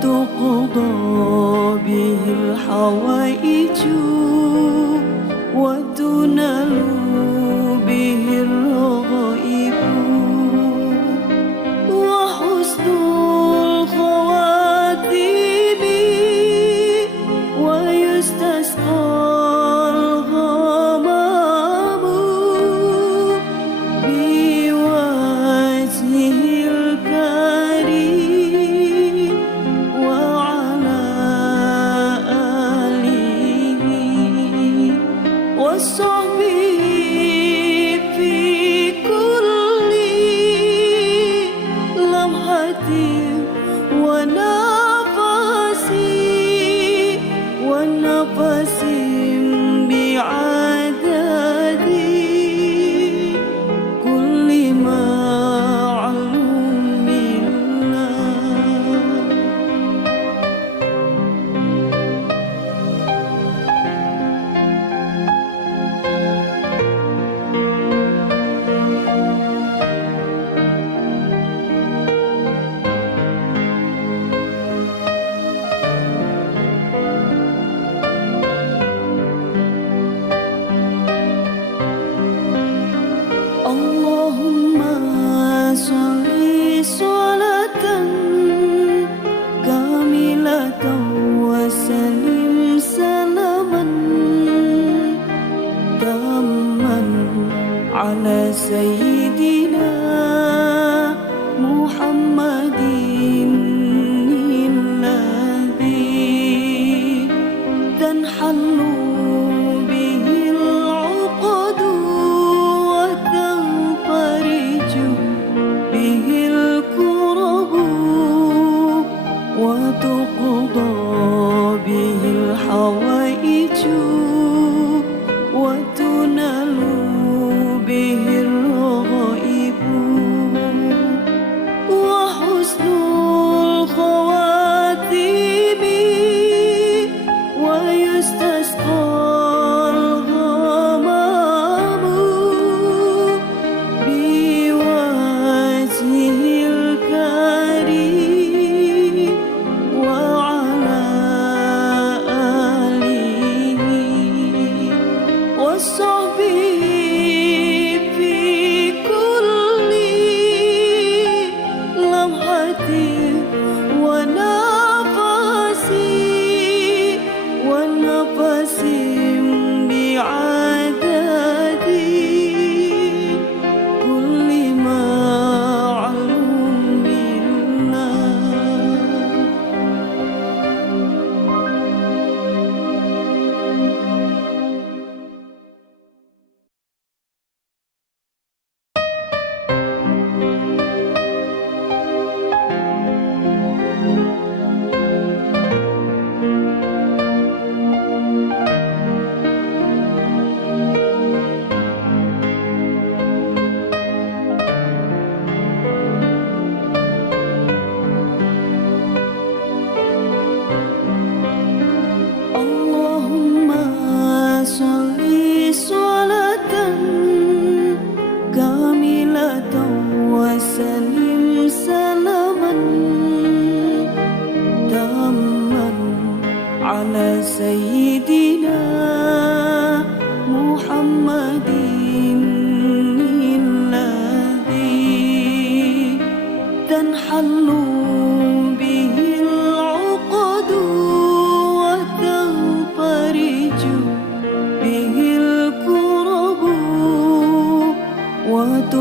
تقضى به الحوائج وتنال به الروح 欢乐随意的。so be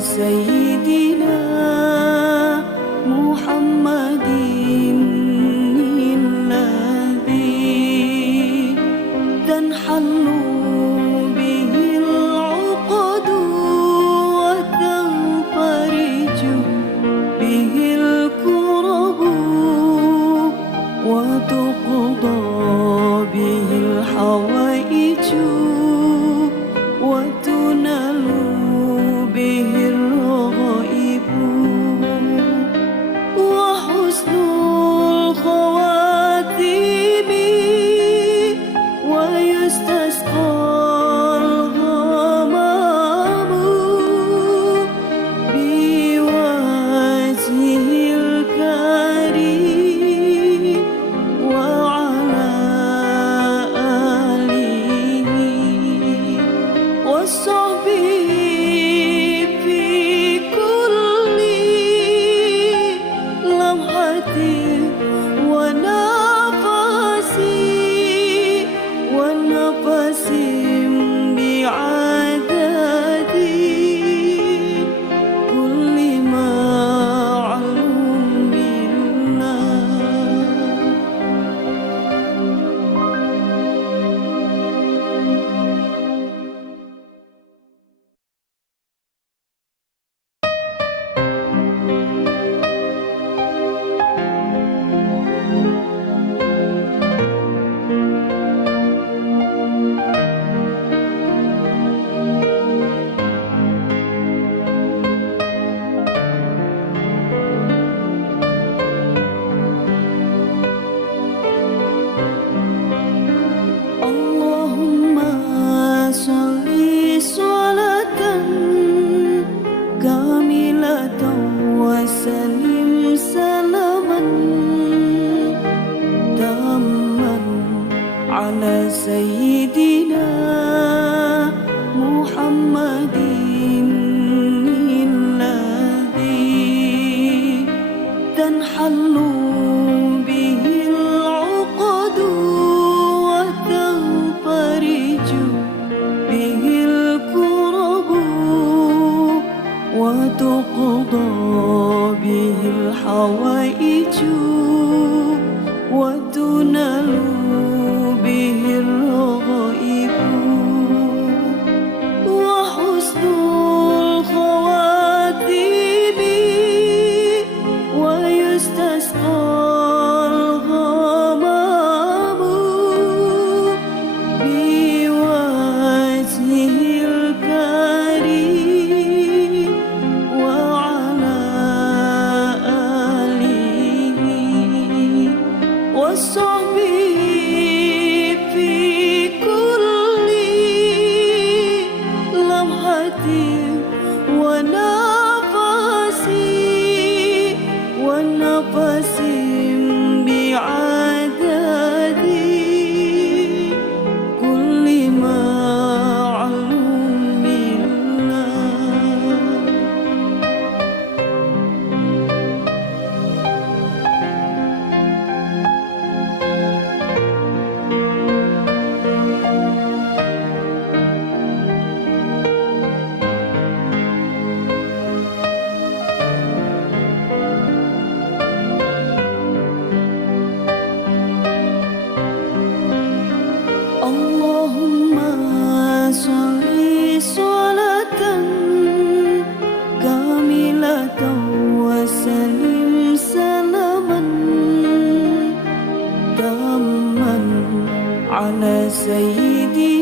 随意。absorvi. وتقضى به الحوائج وتنال به الرغائب. 欢乐随意的。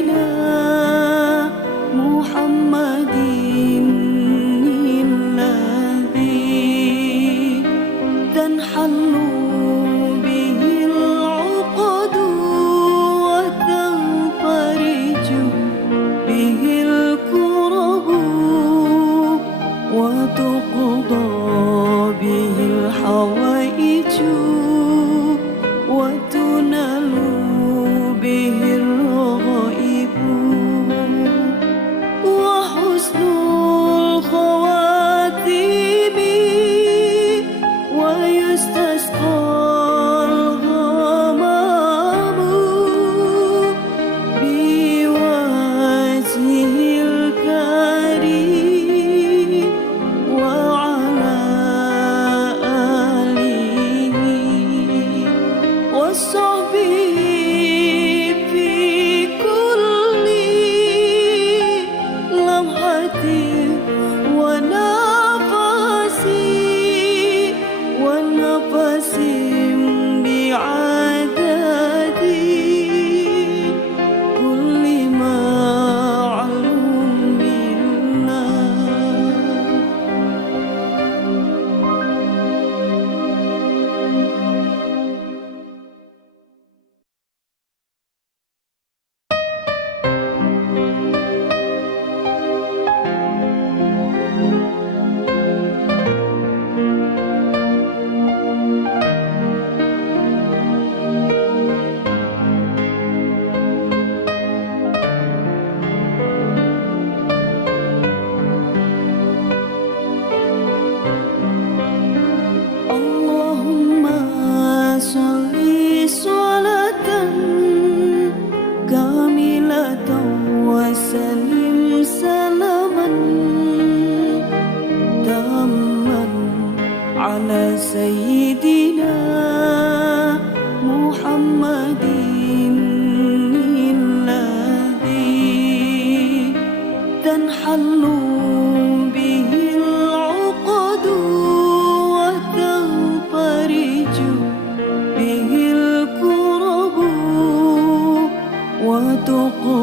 I'll be.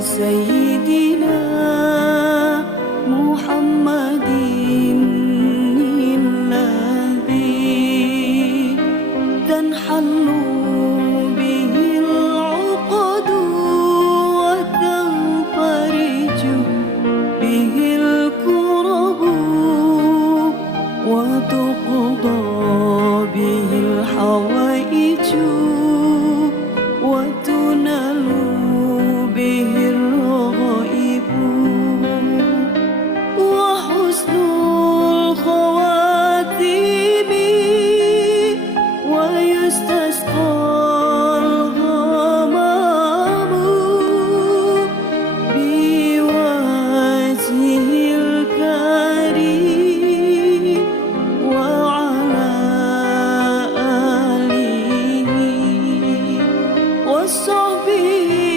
随意 be